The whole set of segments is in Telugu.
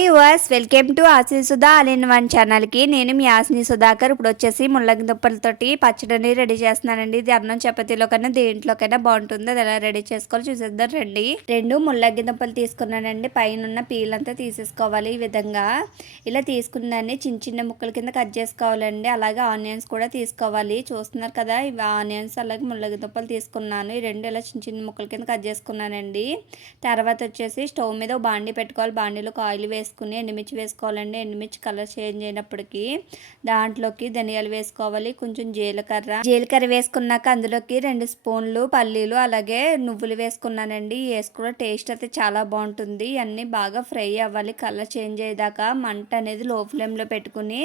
Hi yours, welcome to Asini Sudha all in one ఛానల్కి. నేను మీ ఆసిని సుధాకర్. ఇప్పుడు వచ్చేసి ముల్లంగి దుంపలతోటి పచ్చడిని రెడీ చేస్తున్నానండి. ఇది అన్నం చపాతీలో కన్నా దేంట్లోకైనా బాగుంటుంది. అది ఎలా రెడీ చేసుకోవాలి చూసేద్దాం రండి. 2 ముల్లంగి దుంపలు తీసుకున్నానండి. పైన ఉన్న పీల్ అంతా తీసేసుకోవాలి. ఈ విధంగా ఇలా తీసుకున్నాన్ని చిన్న చిన్న ముక్కల కింద కట్ చేసుకోవాలండి. అలాగే ఆనియన్స్ కూడా తీసుకోవాలి. చూస్తున్నారు కదా, ఇవి ఆనియన్స్ అలాగే ముల్లంగి దుంపలు తీసుకున్నాను. ఈ రెండు ఇలా చిన్న చిన్న ముక్కల కింద కట్ చేసుకున్నానండి. తర్వాత వచ్చేసి స్టవ్ మీద ఒక బాండి పెట్టుకోవాలి. బాండీలో ఆయిల్ వేసుకుని ఎండుమిర్చి వేసుకోవాలండి. ఎండుమిర్చి కలర్ చేంజ్ అయినప్పటికీ దాంట్లోకి ధనియాలు వేసుకోవాలి. కొంచెం జీలకర్ర వేసుకున్నాక అందులోకి 2 స్పూన్లు పల్లీలు అలాగే నువ్వులు వేసుకున్నానండి. వేసుకున్న టేస్ట్ అయితే చాలా బాగుంటుంది. అన్నీ బాగా ఫ్రై అవ్వాలి. కలర్ చేంజ్ అయ్యేదాకా మంట అనేది లో ఫ్లేమ్లో పెట్టుకుని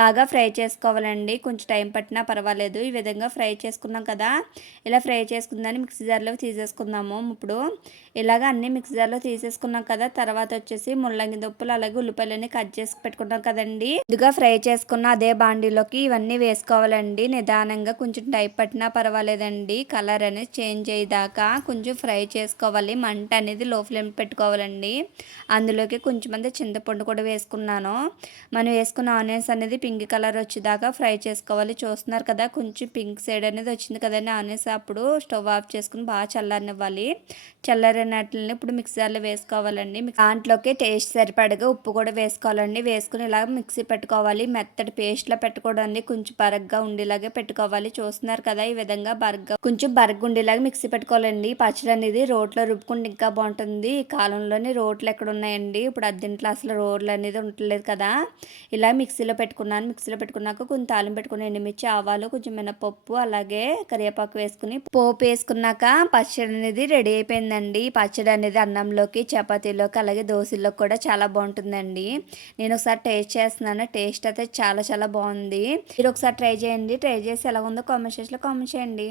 బాగా ఫ్రై చేసుకోవాలండి. కొంచెం టైం పట్టినా పర్వాలేదు. ఈ విధంగా ఫ్రై చేసుకున్నాం కదా, ఇలా ఫ్రై చేసుకుందాన్ని మిక్సీ జార్లో తీసేసుకుందాము. ఇప్పుడు ఇలాగ అన్నీ మిక్సీ జార్లో తీసేసుకున్నాం కదా, తర్వాత వచ్చేసి ముల్లంగి దుంపలు అలాగే ఉల్లిపాయలని కట్ చేసి పెట్టుకున్నాం కదండి. ముందుగా ఫ్రై చేసుకున్న అదే బాండీలోకి ఇవన్నీ వేసుకోవాలండి. నిదానంగా కొంచెం టైం పట్టినా పర్వాలేదండి. కలర్ అనేది చేంజ్ అయ్యేదాకా కొంచెం ఫ్రై చేసుకోవాలి. మంట అనేది లో ఫ్లేమ్ పెట్టుకోవాలండి. అందులోకి కొంచెం మంది చింతపండు కూడా వేసుకున్నాను. మనం వేసుకున్న ఆనియన్స్ అనేది పింక్ కలర్ వచ్చేదాకా ఫ్రై చేసుకోవాలి. చూస్తున్నారు కదా, కొంచెం పింక్ సైడ్ అనేది వచ్చింది కదండి ఆనియన్స్. అప్పుడు స్టవ్ ఆఫ్ చేసుకుని బాగా చల్లారనివ్వాలి. చల్లారినట్లని ఇప్పుడు మిక్సర్లో వేసుకోవాలండి. దాంట్లోకి టేస్ట్ సరిపడగా ఉప్పు కూడా వేసుకోవాలండి. వేసుకుని ఇలా మిక్సీ పెట్టుకోవాలి. మెత్తటి పేస్ట్లో పెట్టుకోవడానికి కొంచెం బరగ్గా ఉండేలాగా పెట్టుకోవాలి. చూస్తున్నారు కదా, ఈ విధంగా కొంచెం బరగ్గా ఉండేలాగా మిక్సీ పెట్టుకోవాలండి. పచ్చడి అనేది రోట్లో రుబ్బుకుంటే ఇంకా బాగుంటుంది. ఈ కాలంలోని రోట్లు ఎక్కడ ఉన్నాయండి, ఇప్పుడు అద్దెంట్లో అసలు రోడ్లు అనేది ఉండలేదు కదా. ఇలా మిక్సీలో పెట్టుకున్నాను. మిక్సీలో పెట్టుకున్నాక కొంచెం తాలింపు పెట్టుకుని ఎండుమిర్చి ఆవాలు కొంచెం మినపప్పు అలాగే కరివేపాకు వేసుకుని పోపు వేసుకున్నాక పచ్చడి అనేది రెడీ అయిపోయిందండి. పచ్చడి అనేది అన్నంలోకి చపాతీలోకి అలాగే దోశల్లోకి కూడా చాలా బాగుంటుందండి. నేను ఒకసారి టేస్ట్ చేస్తున్నాను. టేస్ట్ అయితే చాలా చాలా బాగుంది. మీరు ఒకసారి ట్రై చేయండి. ట్రై చేసి ఎలా ఉందో కామెంట్ సెక్షన్లో కామెంట్ చేయండి.